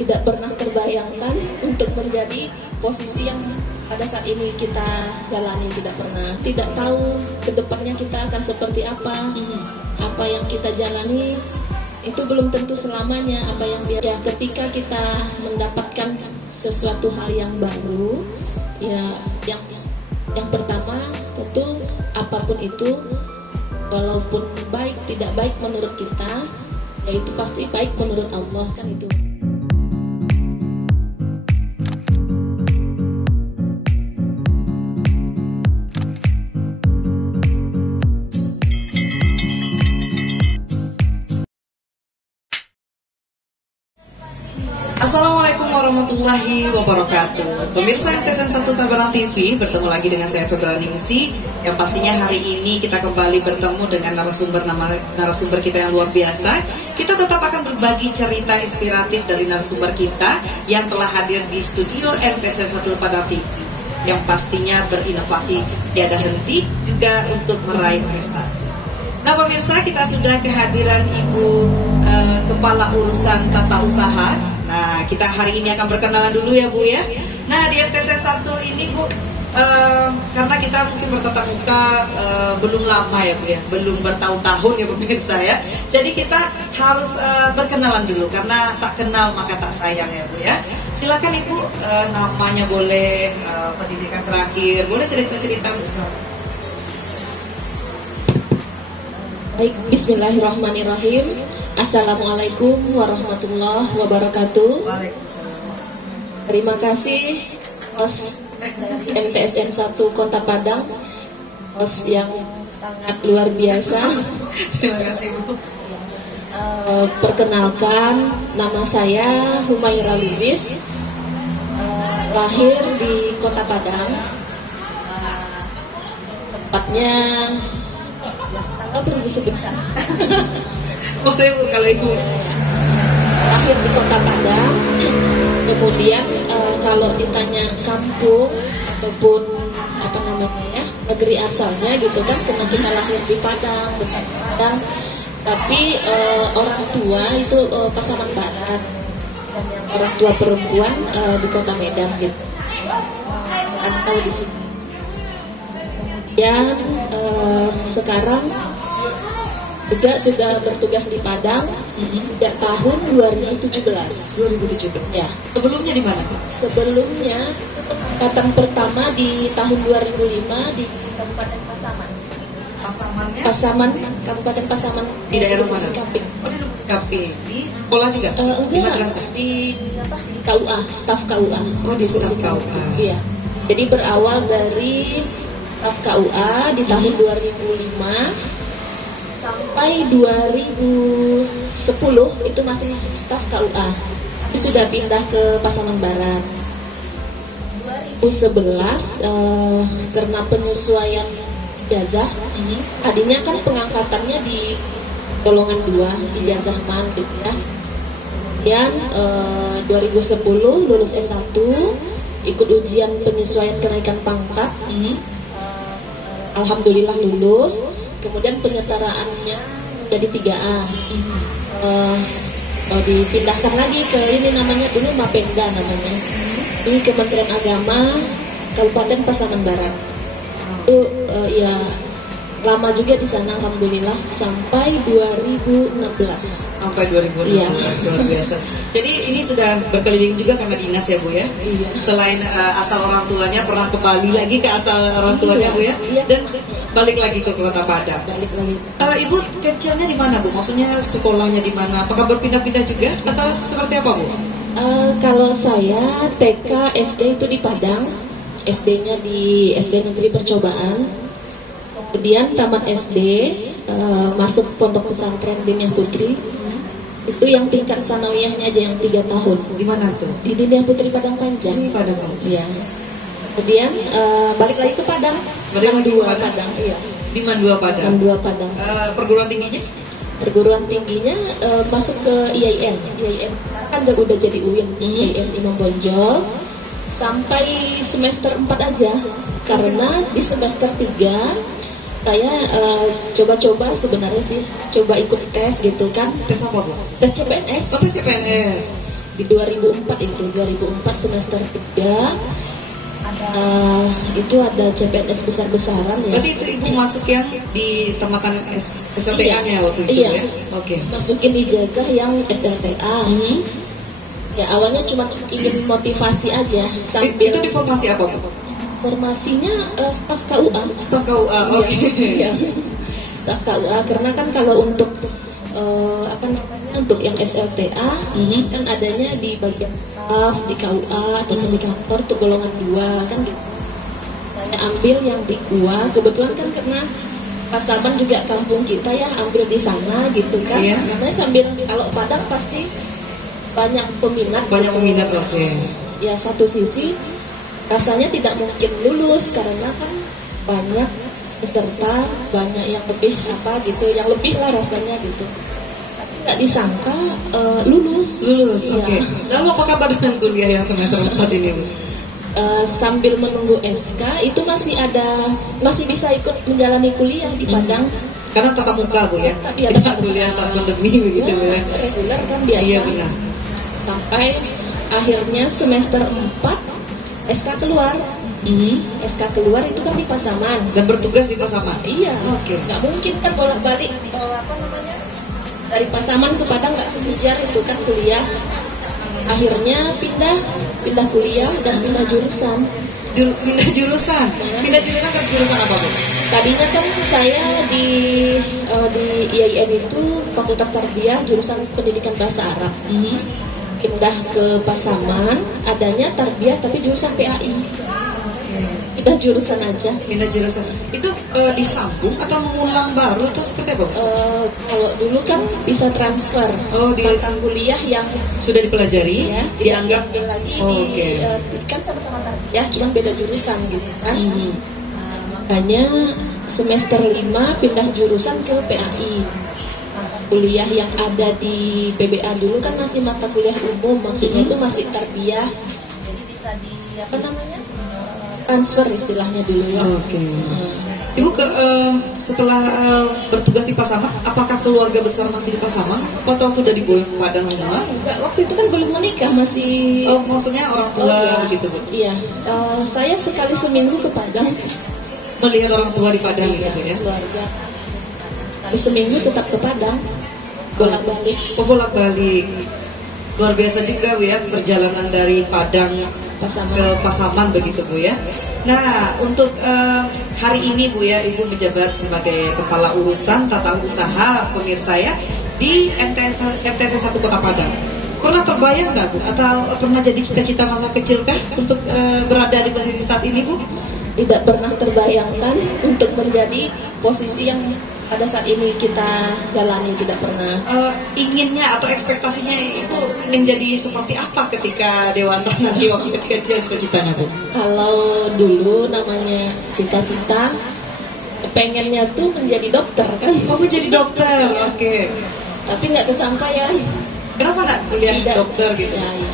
tidak pernah terbayangkan untuk menjadi posisi yang pada saat ini kita jalani, tidak tahu kedepannya kita akan seperti apa. Apa yang kita jalani itu belum tentu selamanya. Apa yang dia ketika kita mendapatkan sesuatu hal yang baru, ya yang pertama tentu apapun itu, walaupun baik tidak baik menurut kita, ya itu pasti baik menurut Allah, kan itu. Assalamualaikum warahmatullahi wabarakatuh. Pemirsa MTSN 1 Tabanan TV, bertemu lagi dengan saya Febraningsi. Yang pastinya hari ini kita kembali bertemu dengan narasumber kita yang luar biasa. Kita tetap akan berbagi cerita inspiratif dari narasumber kita yang telah hadir di studio MTSN 1 Tabanan TV, yang pastinya berinovasi tiada henti juga untuk meraih prestasi. Nah pemirsa, kita sudah kehadiran Ibu Kepala Urusan Tata Usaha. Nah, kita hari ini akan berkenalan dulu ya Bu ya. Nah, di MTSN 1 ini Bu, karena kita mungkin bertatap muka belum lama ya Bu ya, belum bertahun-tahun ya pemirsa ya. Jadi kita harus berkenalan dulu, karena tak kenal maka tak sayang ya Bu ya. Silakan Ibu, namanya boleh, pendidikan terakhir, boleh cerita-cerita Bu. Baik, bismillahirrahmanirrahim. Assalamualaikum warahmatullahi wabarakatuh. Terima kasih host MTSN 1 Kota Padang, host yang sangat luar biasa. Terima kasih Bu. Perkenalkan, nama saya Humaira Lubis, lahir di Kota Padang, tempatnya perlu disebutkan. Boleh Bu, kalau Ibu lahir di Kota Padang. Kemudian kalau ditanya kampung ataupun apa namanya ya, negeri asalnya gitu kan, karena kita lahir di Padang, tapi orang tua itu Pasaman Barat, orang tua perempuan di Kota Medan gitu, atau di sini. Kemudian sekarang juga sudah bertugas di Padang sejak tahun 2017. Ya. Sebelumnya di mana? Sebelumnya tempatan pertama di tahun 2005 di Kabupaten Pasaman. Pasamannya? Pasaman, Kabupaten Pasaman. Di daerah mana? Kaping. Oh, di Kaping. Di sekolah juga? Enggak, di madrasah? di KUA, staf KUA. Oh, di staf KUA. Iya. Jadi berawal dari staf KUA di tahun 2005 sampai 2010 itu masih staf KUA. Tapi sudah pindah ke Pasaman Barat. 2011 karena penyesuaian ijazah, tadinya kan pengangkatannya di golongan 2, ijazah man gitu ya. Kemudian 2010 lulus S1, ikut ujian penyesuaian kenaikan pangkat. Alhamdulillah lulus. Kemudian penyetaraannya jadi 3A. Dipindahkan lagi ke ini, namanya dulu Mapenda namanya, di Kementerian Agama Kabupaten Pasaman Barat. Itu ya lama juga di sana, alhamdulillah, sampai 2016. Sampai 2016, iya. Luar biasa. Jadi ini sudah berkeliling juga karena dinas ya Bu ya. Iya. Selain asal orang tuanya, pernah kembali lagi ke asal orang tuanya Bu ya. Iya. Dan balik lagi ke Kota Padang. Balik lagi. Ibu kecilnya di mana Bu? Maksudnya sekolahnya di mana? Apakah berpindah-pindah juga atau seperti apa Bu? Kalau saya TK SD itu di Padang, SD-nya di SD Negeri Percobaan. Kemudian tamat SD, masuk pondok pesantren Diniyah Putri. Itu yang tingkat sanawiyahnya aja yang 3 tahun. Di mana tuh? Di Diniyah Putri Padang Panjang. Di Padang Panjang. Iya. Kemudian balik lagi ke Padang. Balik lagi ke Padang. Iya. Di Mandua Padang. Mandua Padang. Perguruan tingginya? Perguruan tingginya masuk ke IAIN. IAIN kan udah jadi UIN. IAIN Imam Bonjol. Sampai semester 4 aja. Karena di semester 3 saya coba-coba sebenarnya sih, coba ikut tes gitu kan. Tes apa Bu? Tes CPNS. Oh, tes CPNS. di 2004 itu 2004 semester 3 itu ada CPNS besar-besaran ya. Berarti itu ibu masuk yang di tempatan SLTA-nya waktu itu iya. ya? Oke. Masukin ijazah yang SLTA. Ya awalnya cuma ingin motivasi aja sambil. Itu di formasi apa? Formasinya staf KUA. Staf KUA, oke. Iya. Staf KUA karena kan kalau untuk untuk yang SLTA kan adanya di bagian staf di KUA atau di kantor tuh golongan 2 kan gitu. Saya ambil yang di KUA kebetulan kan karena Pasaman juga kampung kita ya, ambil di sana gitu kan. Iya. Namanya sambil kalau Padang pasti banyak peminat. Banyak peminat, oke. Ya satu sisi rasanya tidak mungkin lulus karena kan banyak peserta, banyak yang lebih gitu, yang lebih lah rasanya gitu. Tapi nggak disangka lulus. Lulus, Iya. oke. Lalu apa kabar dengan kuliah yang semester 4 ini, Bu? Sambil menunggu SK itu masih bisa ikut menjalani kuliah di Padang. Karena tatap muka, Bu ya? Iya, Tidak kuliah saat pandemi begitu, Bu ya? Reguler kan biasa. Iya, benar. Sampai akhirnya semester 4 SK keluar. SK keluar itu kan di Pasaman. Dan bertugas di Pasaman? Iya. Oke. Nggak mungkin kan bolak-balik dari Pasaman ke Padang nggak kejar itu kan kuliah. Akhirnya pindah kuliah dan pindah jurusan. Pindah jurusan? Pindah jurusan ke jurusan apa, Bu? Tadinya kan saya di IAIN itu Fakultas Tarbiyah jurusan Pendidikan Bahasa Arab. Pindah ke Pasaman, adanya Tarbiyah tapi jurusan PAI. Pindah jurusan aja. Pindah jurusan. Itu disambung atau mengulang baru atau seperti apa, Bu? Kalau dulu kan bisa transfer mata kuliah yang sudah dipelajari, ya, dianggap lagi oke. Kan sama-sama ya, cuma beda jurusan gitu kan. Makanya semester 5 pindah jurusan ke PAI. Kuliah yang ada di PBA dulu kan masih mata kuliah umum, maksudnya itu masih tarbiyah. Jadi bisa di transfer istilahnya dulu ya. Oke. Ibu setelah bertugas di Pasaman, apakah keluarga besar masih di Pasaman atau sudah dibawa ke Padang semua? Enggak, waktu itu kan belum menikah, masih. Oh, maksudnya orang tua gitu, Bu? Iya. Saya sekali seminggu ke Padang. Melihat orang tua di Padang gitu ya? Keluarga. Sekali seminggu tetap ke Padang. Bolak-balik. Oh, bolak-balik. Luar biasa juga, Bu ya, perjalanan dari Padang ke Pasaman begitu, Bu ya. Nah, untuk hari ini, Bu ya, Ibu menjabat sebagai Kepala Urusan Tata Usaha pemirsa ya di MTS 1 Kota Padang. Pernah terbayang nggak, Bu? Atau pernah jadi cita-cita masa kecil kah untuk berada di posisi saat ini, Bu? Tidak pernah terbayangkan untuk menjadi posisi yang pada saat ini kita jalani, tidak pernah. Inginnya atau ekspektasinya Ibu ingin jadi seperti apa ketika dewasa nanti waktu kecil-kecil cita-citanya, Bu? Kalau dulu namanya cita-cita, pengennya tuh menjadi dokter kan? Oh, menjadi dokter, ya. Oke. Tapi nggak kesampaian. Kenapa nak kuliah dokter gitu? Ya.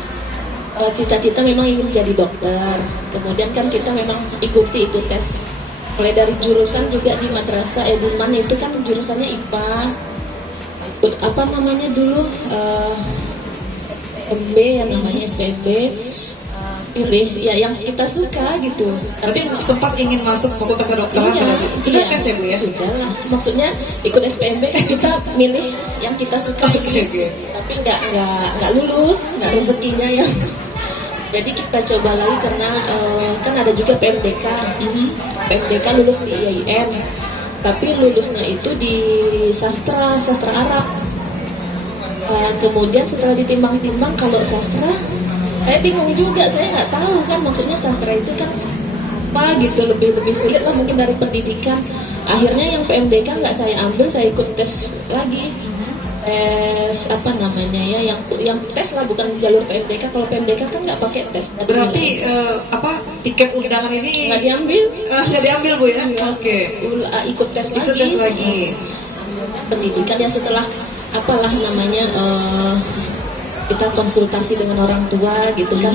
Cita-cita memang ingin jadi dokter. Kemudian kan kita memang ikuti itu tes. Mulai dari jurusan juga di Madrasah Eduman itu kan jurusannya IPA. Apa namanya dulu SPMB, yang namanya SPMB. Pilih ya yang kita suka gitu. Tapi sempat ingin masuk fakultas kedokteran pada situ. Sudah tes ya, Bu ya? Sudah lah. Maksudnya ikut SPMB kan kita milih yang kita suka. Okay. Tapi nggak lulus, nggak rezekinya ya. Jadi kita coba lagi karena kan ada juga PMDK. PMDK lulus di IAIN. Tapi lulusnya itu di sastra Arab. Kemudian setelah ditimbang-timbang kalau sastra, saya bingung juga, saya nggak tahu kan maksudnya sastra itu kan apa gitu, lebih sulit lah mungkin dari pendidikan. Akhirnya yang PMDK nggak saya ambil, saya ikut tes lagi, tes apa namanya ya, yang tes lah, bukan jalur PMDK. Kalau PMDK kan nggak pakai tes. Berarti tiket undangan ini nggak diambil? Nggak diambil, Bu ya? Oke. Ikut tes lagi. Ikut tes lagi. Pendidikan ya setelah apalah namanya. Kita konsultasi dengan orang tua gitu kan,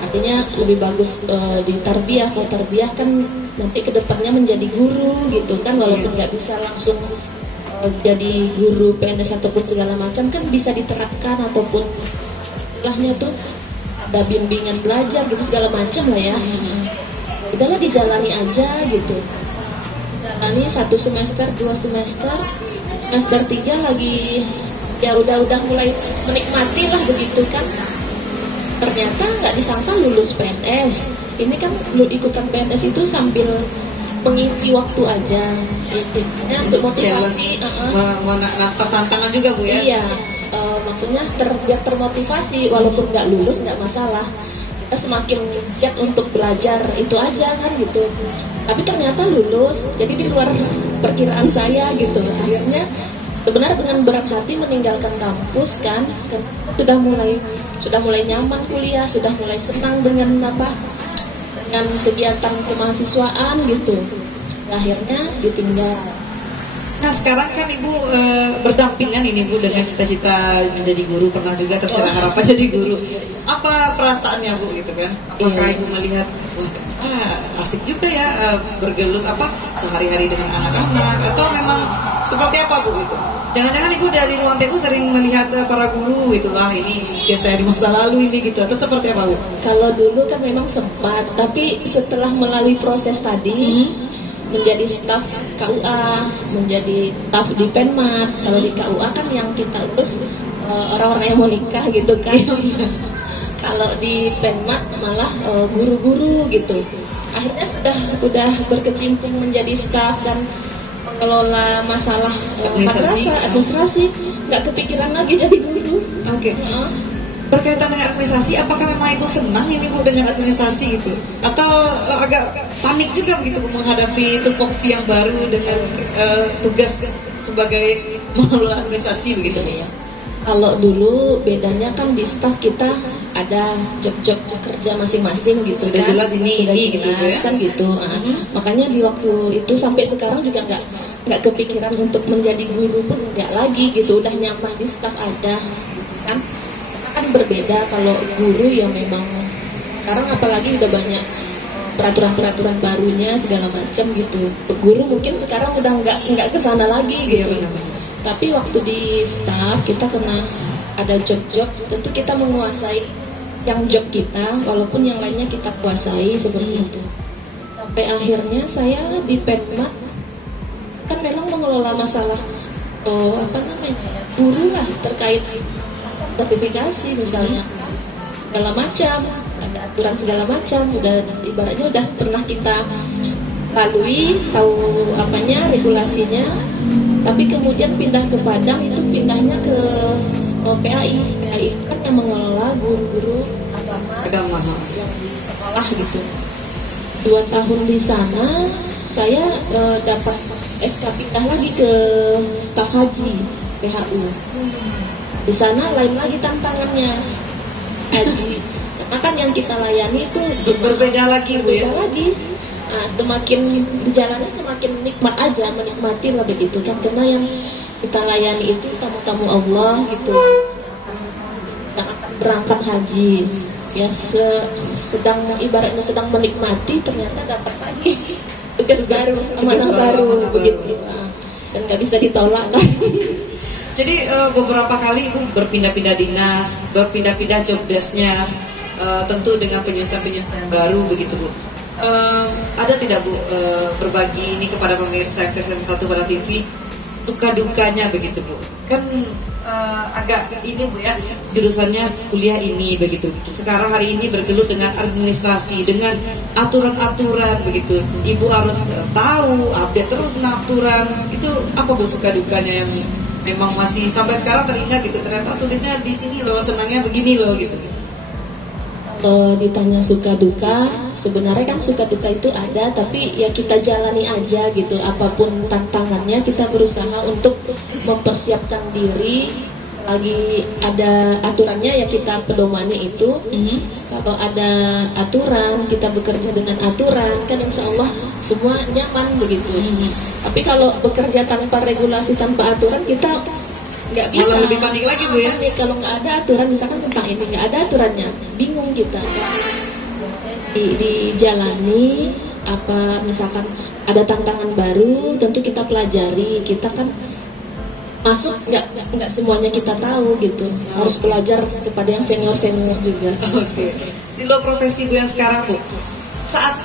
artinya lebih bagus di tarbiyah. Kalau tarbiyah kan nanti kedepannya menjadi guru gitu kan, walaupun nggak bisa langsung jadi guru PNS ataupun segala macam kan bisa diterapkan ataupun Setelahnya tuh ada bimbingan belajar gitu segala macam lah ya. Udahlah dijalani aja gitu. Jalani 1 semester, 2 semester, semester 3 lagi ya udah mulai menikmati lah begitu kan. Ternyata nggak disangka lulus PNS. Ini kan ikutan PNS itu sambil mengisi waktu aja. Intinya untuk motivasi, menantang tantangan juga Bu ya. Iya, maksudnya biar termotivasi walaupun nggak lulus nggak masalah. Kita semakin giat untuk belajar itu aja kan gitu. Tapi ternyata lulus, jadi di luar perkiraan saya gitu. Akhirnya sebenarnya dengan berat hati meninggalkan kampus kan, sudah mulai nyaman kuliah, sudah mulai senang dengan kegiatan kemahasiswaan gitu. Akhirnya ditinggal. Nah sekarang kan Ibu berdampingan ini Bu dengan cita-cita menjadi guru, pernah juga terserah harapan jadi guru. Apa perasaannya Bu gitu kan? Apakah Ibu melihat wah asik juga ya bergelut sehari-hari dengan anak-anak, atau memang seperti apa Bu gitu? Jangan-jangan Ibu dari ruang TU sering melihat para guru itulah ini mungkin saya di masa lalu ini gitu, atau seperti apa Bu? Kalau dulu kan memang sempat, tapi setelah melalui proses tadi menjadi staf KUA, menjadi staf di Penmat. Kalau di KUA kan yang kita urus orang-orang yang mau nikah gitu kan. Kalau di Penmat malah guru-guru gitu. Akhirnya sudah berkecimpung menjadi staf dan mengelola masalah administrasi. Nggak kepikiran lagi jadi guru. Oke. Berkaitan dengan administrasi, apakah memang Ibu senang ini Bu dengan administrasi gitu? Atau agak panik juga begitu Bu menghadapi tupoksi yang baru dengan tugas sebagai mengelola administrasi begitu ya? Kalau dulu bedanya kan di staf kita ada job-job kerja masing-masing gitu. Sudah kan? Jelas ini Sudah gitu ya? Kan gitu. Makanya di waktu itu sampai sekarang juga nggak kepikiran untuk menjadi guru pun nggak lagi gitu. Udah nyaman di staf ada kan berbeda. Kalau guru ya memang sekarang apalagi udah banyak peraturan barunya segala macam gitu. Guru mungkin sekarang udah nggak kesana lagi gitu. Tapi waktu di staff kita kena ada job-job, tentu kita menguasai yang job kita walaupun yang lainnya kita kuasai seperti itu. Sampai akhirnya saya di Penmat kan memang mengelola masalah guru lah terkait sertifikasi misalnya segala macam, ada aturan segala macam, ibaratnya udah pernah kita lalui, tahu regulasinya, tapi kemudian pindah ke Padang itu pindahnya ke PAI kan yang mengelola guru-guru agama sekolah gitu. 2 tahun di sana saya dapat SK pindah lagi ke staf haji PHU. Di sana lain lagi tantangannya haji, karena kan yang kita layani itu berbeda lagi Bu ya? Lagi. Nah, semakin berjalannya semakin nikmat aja, menikmati lah begitu kan, karena yang kita layani itu tamu-tamu Allah gitu yang akan berangkat haji ya, ibaratnya sedang menikmati, ternyata dapat lagi tugas baru begitu. Dan gak bisa ditolak kan. Jadi beberapa kali Ibu berpindah-pindah dinas, berpindah-pindah job desk-nya, tentu dengan penyusunan baru begitu Bu. Ada tidak Bu berbagi ini kepada pemirsa TSM1 Bara TV suka dukanya begitu Bu? Kan agak ini Bu ya, jurusannya kuliah ini begitu. Sekarang hari ini bergelut dengan administrasi, dengan aturan-aturan begitu. Ibu harus tahu, update terus aturan. Itu apa Bu suka dukanya yang memang masih sampai sekarang teringat gitu? Ternyata sulitnya di sini loh, senangnya begini loh gitu. Ditanya suka duka, sebenarnya kan suka duka itu ada, tapi ya kita jalani aja gitu. Apapun tantangannya kita berusaha untuk mempersiapkan diri. Selagi ada aturannya ya kita pedomani itu. Kalau ada aturan, kita bekerja dengan aturan, kan insya Allah semua nyaman begitu. Tapi kalau bekerja tanpa regulasi, tanpa aturan, kita nggak bisa. Malah lebih panik lagi Bu ya. Kalau nggak ada aturan, misalkan tentang ini nggak ada aturannya, bingung kita. Dijalani misalkan ada tantangan baru, tentu kita pelajari. Kita kan masuk nggak semuanya kita tahu gitu, harus belajar kepada yang senior juga. Oke. Di luar profesi Bu yang sekarang Bu, saat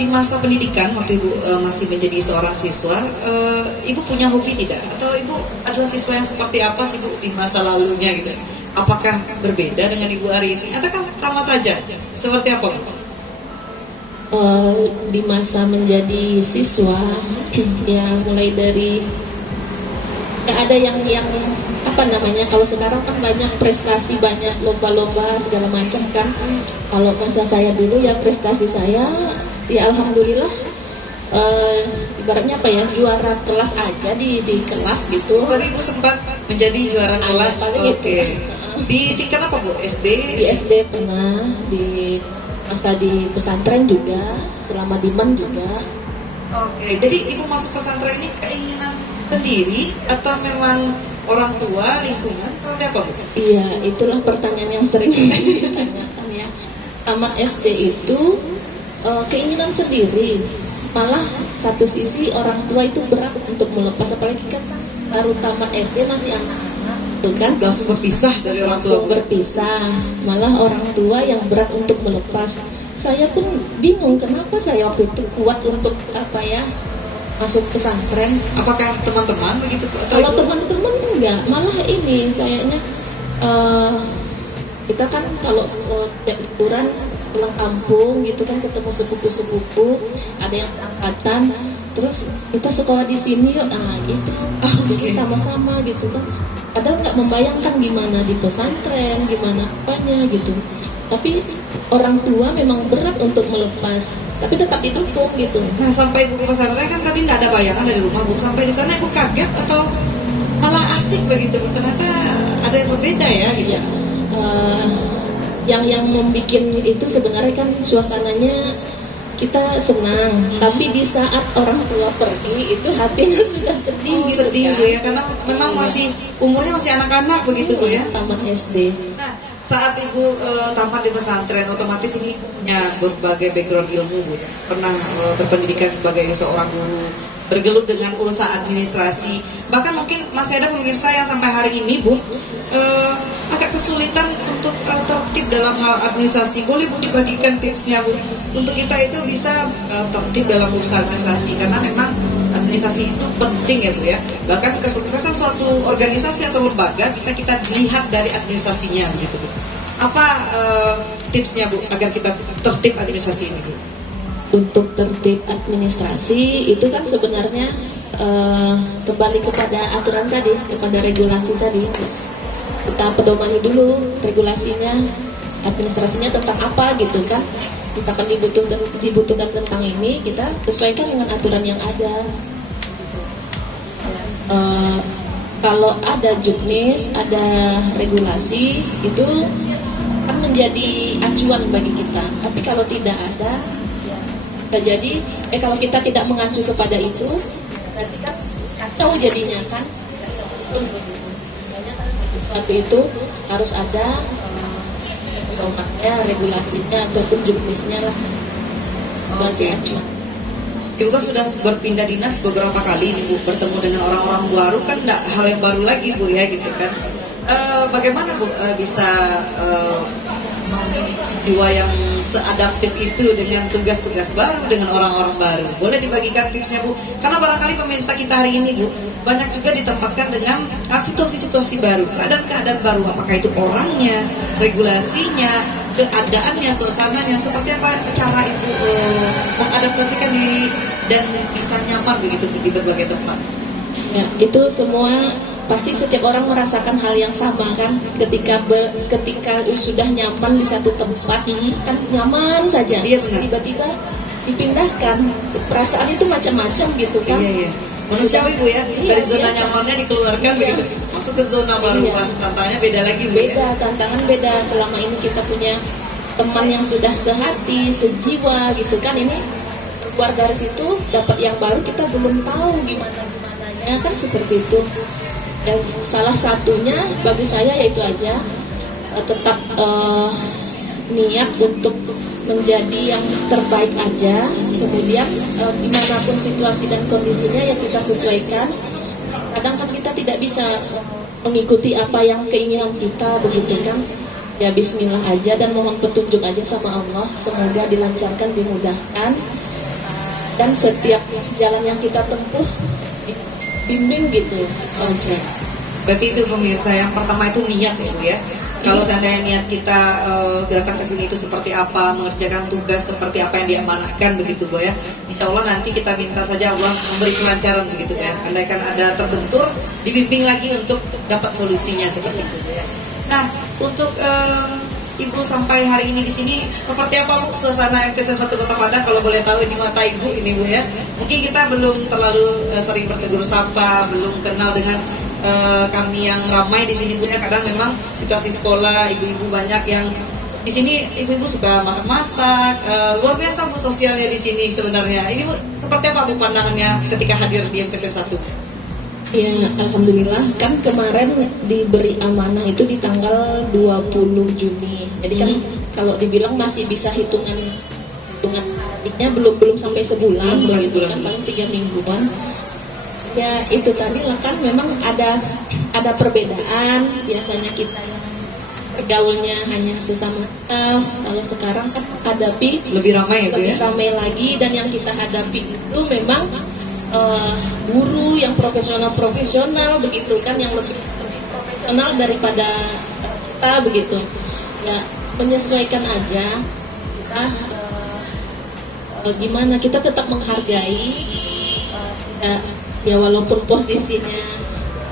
di masa pendidikan waktu Ibu masih menjadi seorang siswa, Ibu punya hobi tidak? Atau Ibu adalah siswa yang seperti apa sih Bu di masa lalunya gitu? Apakah berbeda dengan Ibu hari ini? Atau sama saja? Seperti apa Bu? Di masa menjadi siswa ya mulai dari ada yang apa namanya, kalau sekarang kan banyak prestasi, banyak lomba-lomba segala macam kan. Kalau masa saya dulu ya prestasi saya ya alhamdulillah ibaratnya apa ya, juara kelas aja di kelas gitu. Berarti Ibu sempat menjadi juara kelas. Oke. Gitu. Di tingkat apa Bu? SD? Di SD pernah, di masa di pesantren juga, selama di MAN juga. Oke. Jadi Ibu masuk pesantren ini keinginan sendiri atau memang orang tua, lingkungan, seperti apa Bu? Iya, itulah pertanyaan yang sering ditanyakan ya. Tamat SD itu keinginan sendiri. Malah satu sisi orang tua itu berat untuk melepas, apalagi kan baru tamat SD masih anak-anak, tuh kan? Langsung berpisah dari orang tua. Langsung berpisah. Malah orang tua yang berat untuk melepas. Saya pun bingung kenapa saya waktu itu kuat untuk apa ya, masuk pesantren. Apakah teman-teman begitu? Kalau teman-teman enggak, malah ini kayaknya kita kan kalau tiap liburan pulang kampung gitu kan, ketemu sepupu-sepupu, ada yang angkatan, terus kita sekolah di sini yuk, gitu. Jadi sama-sama gitu kan. Padahal nggak membayangkan gimana di pesantren, gimana apanya gitu. Tapi orang tua memang berat untuk melepas, tapi tetap didukung gitu. Nah, sampai Ibu ke pesantren kan tadi nggak ada bayangan dari rumah Bu. Sampai di sana Ibu kaget atau malah asik begitu Bu? Ternyata ada yang berbeda ya gitu. Ya, yang membuat itu sebenarnya kan suasananya kita senang, tapi di saat orang tua pergi itu hatinya sudah sedih. Gitu Sedih kan? Bu ya, karena memang masih umurnya masih anak-anak begitu Bu ya. Tamat SD. Nah, saat Ibu tamat di pesantren, otomatis ini punya berbagai background ilmu Bu. Pernah berpendidikan sebagai seorang guru, bergelut dengan urusan administrasi. Bahkan mungkin masih ada pemirsa yang sampai hari ini Bu agak kesulitan untuk tertib dalam hal administrasi. Boleh Bu dibagikan tipsnya Bu untuk kita itu bisa tertib dalam urusan administrasi, karena memang administrasi itu penting ya Bu ya. Bahkan kesuksesan suatu organisasi atau lembaga bisa kita lihat dari administrasinya begitu Bu. Apa tipsnya Bu agar kita tertib administrasi ini Bu? Untuk tertib administrasi itu kan sebenarnya kembali kepada aturan tadi, kepada regulasi tadi. Kita pedomani dulu regulasinya, administrasinya tentang apa gitu kan. Misalkan dibutuhkan tentang ini, kita sesuaikan dengan aturan yang ada. Kalau ada juknis, ada regulasi, itu akan menjadi acuan bagi kita. Tapi kalau tidak ada, bisa jadi kalau kita tidak mengacu kepada itu, berarti kan kacau jadinya kan. Sesuatu itu harus ada pedomannya, regulasinya ataupun juknisnya lah. Bagi acuan. Ibu kan sudah berpindah dinas beberapa kali nih Bu, bertemu dengan orang-orang baru kan enggak hal yang baru lagi Bu ya gitu kan. Bagaimana Bu bisa jiwa yang seadaptif itu dengan tugas-tugas baru, dengan orang-orang baru? Boleh dibagikan tipsnya Bu? Karena barangkali pemirsa kita hari ini Bu, banyak juga ditempatkan dengan situasi-situasi baru, keadaan-keadaan baru. Apakah itu orangnya, regulasinya, keadaannya, suasananya, seperti apa cara Ibu mengadaptasikan diri dan bisa nyaman begitu di berbagai tempat? Ya, itu semua pasti setiap orang merasakan hal yang sama kan. Ketika sudah nyaman di satu tempat, kan nyaman saja. Iya, benar. Tiba-tiba dipindahkan, perasaan itu macam-macam gitu kan. Iya. Manusiawi Bu ya, dari zona nyamannya dikeluarkan begitu, masuk ke zona baru. Tantangannya beda lagi Bu. Beda, tantangan beda. Selama ini kita punya teman yang sudah sehati, sejiwa gitu kan, ini keluar dari situ dapat yang baru, kita belum tahu gimana-gimananya kan, seperti itu. Dan salah satunya bagi saya yaitu aja tetap niat untuk menjadi yang terbaik aja. Kemudian dimanapun situasi dan kondisinya yang kita sesuaikan. Kadang kan kita tidak bisa mengikuti apa yang keinginan kita, begitu kan. Ya bismillah aja dan mohon petunjuk aja sama Allah, semoga dilancarkan, dimudahkan, dan setiap jalan yang kita tempuh bimbing gitu aja. Berarti itu pemirsa, yang pertama itu niat ya Bu ya. Kalau seandainya niat kita datang ke sini itu seperti apa, mengerjakan tugas seperti apa yang diamanahkan begitu Bu ya. Insya Allah nanti kita minta saja Allah memberi kelancaran begitu Bu ya. Andaikan ada terbentur, dibimbing lagi untuk dapat solusinya seperti itu Bu ya. Nah, untuk Ibu sampai hari ini di sini seperti apa Bu suasana MTS 1 Kota Padang, kalau boleh tahu di mata Ibu ini Bu ya. Mungkin kita belum terlalu sering bertegur sapa, belum kenal dengan kami yang ramai di sini Bu ya. Kadang memang situasi sekolah, ibu-ibu banyak yang di sini, ibu-ibu suka masak-masak, luar biasa Bu sosialnya di sini sebenarnya. Ini Bu seperti apa Bu pandangannya ketika hadir di MTS 1? Ya, alhamdulillah kan kemarin diberi amanah itu di tanggal 20 Juni. Jadi kan kalau dibilang masih bisa hitungannya belum sampai sebulan, begitu kan, paling 3 mingguan. Ya itu tadi lah kan, memang ada perbedaan. Biasanya kita bergaulnya hanya sesama staff. Kalau sekarang kan hadapi lebih ramai ya Bu ya. Lebih ramai lagi, dan yang kita hadapi itu memang guru yang profesional begitu kan, yang lebih profesional daripada kita begitu. Ya menyesuaikan aja kita, gimana kita tetap menghargai, ya walaupun posisinya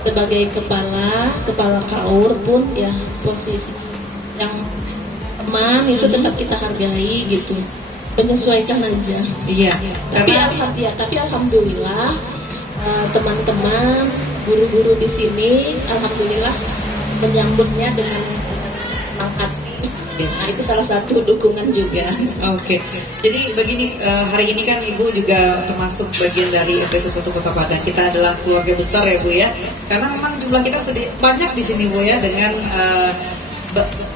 sebagai kepala kaur pun ya posisi yang teman itu tetap kita hargai gitu. Menyesuaikan aja. Iya. Tapi alhamdulillah teman-teman guru-guru di sini alhamdulillah menyambutnya dengan semangat. Nah, itu salah satu dukungan juga. Oke. Jadi begini, hari ini kan Ibu juga termasuk bagian dari MTS 1 Kota Padang. Kita adalah keluarga besar ya Bu ya. Karena memang jumlah kita banyak di sini Bu ya, dengan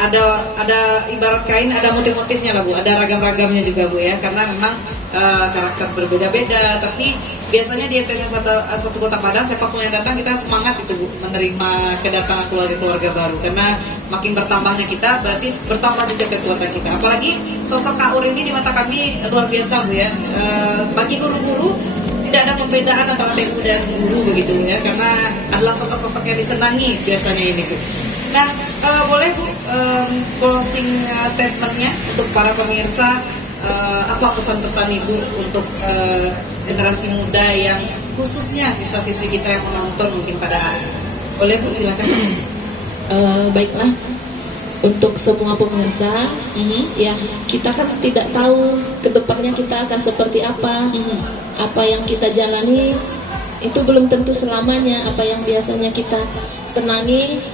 ada ibarat kain, ada motif-motifnya lah Bu, ada ragam-ragamnya juga Bu ya, karena memang karakter berbeda-beda. Tapi biasanya di MTS 1 Kota Padang, siapapun yang datang kita semangat itu Bu, menerima kedatangan keluarga-keluarga baru, karena makin bertambahnya kita berarti bertambah juga kekuatan kita. Apalagi sosok Kak Ur ini di mata kami luar biasa Bu ya. Bagi guru-guru tidak ada perbedaan antara TU dan guru begitu ya, karena adalah sosok-sosok yang disenangi biasanya ini Bu. Nah, boleh Bu closing statementnya untuk para pemirsa, apa pesan-pesan Ibu untuk generasi muda yang khususnya siswa-siswi kita yang menonton mungkin pada hari ini? Boleh Bu, silakan. Baiklah, untuk semua pemirsa, ya kita kan tidak tahu kedepannya kita akan seperti apa. Apa yang kita jalani itu belum tentu selamanya. Apa yang biasanya kita senangi,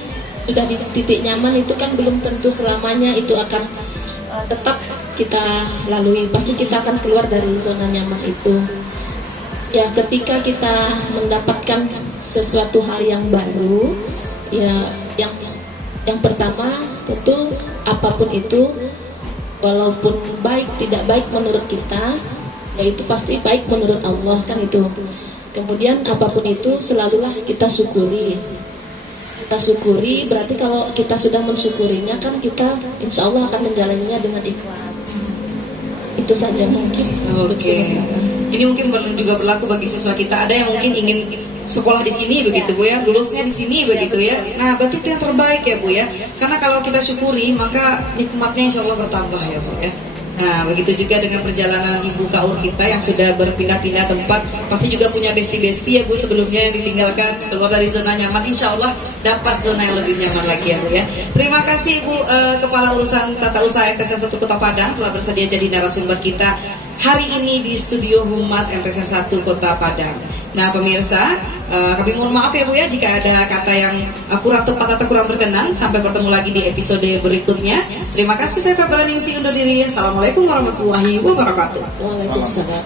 sudah di titik nyaman, itu kan belum tentu selamanya itu akan tetap kita lalui. Pasti kita akan keluar dari zona nyaman itu. Ya ketika kita mendapatkan sesuatu hal yang baru, ya yang pertama tentu apapun itu, walaupun baik tidak baik menurut kita, ya itu pasti baik menurut Allah kan itu. Kemudian apapun itu selalulah kita syukuri. Kita syukuri, berarti kalau kita sudah mensyukurinya kan kita insya Allah akan menjalaninya dengan ikhlas. Itu saja mungkin. Oke. Ini mungkin juga berlaku bagi siswa kita. Ada yang mungkin ingin sekolah di sini begitu Bu ya, lulusnya di sini begitu ya. Nah berarti itu yang terbaik ya Bu ya. Karena kalau kita syukuri maka nikmatnya insya Allah bertambah ya Bu ya. Nah begitu juga dengan perjalanan Ibu Kak Ur kita yang sudah berpindah-pindah tempat, pasti juga punya besti-besti ya Bu sebelumnya yang ditinggalkan, keluar dari zona nyaman, insya Allah dapat zona yang lebih nyaman lagi ya Bu ya. Terima kasih Ibu Kepala Urusan Tata Usaha MTS 1 Kota Padang telah bersedia jadi narasumber kita hari ini di studio Humas MTS 1 Kota Padang. Nah pemirsa, kami mohon maaf ya Bu ya jika ada kata yang kurang tepat atau kurang berkenan. Sampai bertemu lagi di episode berikutnya. Terima kasih, saya Febra Ningsi undur diri. Assalamualaikum warahmatullahi wabarakatuh. Waalaikumsalam.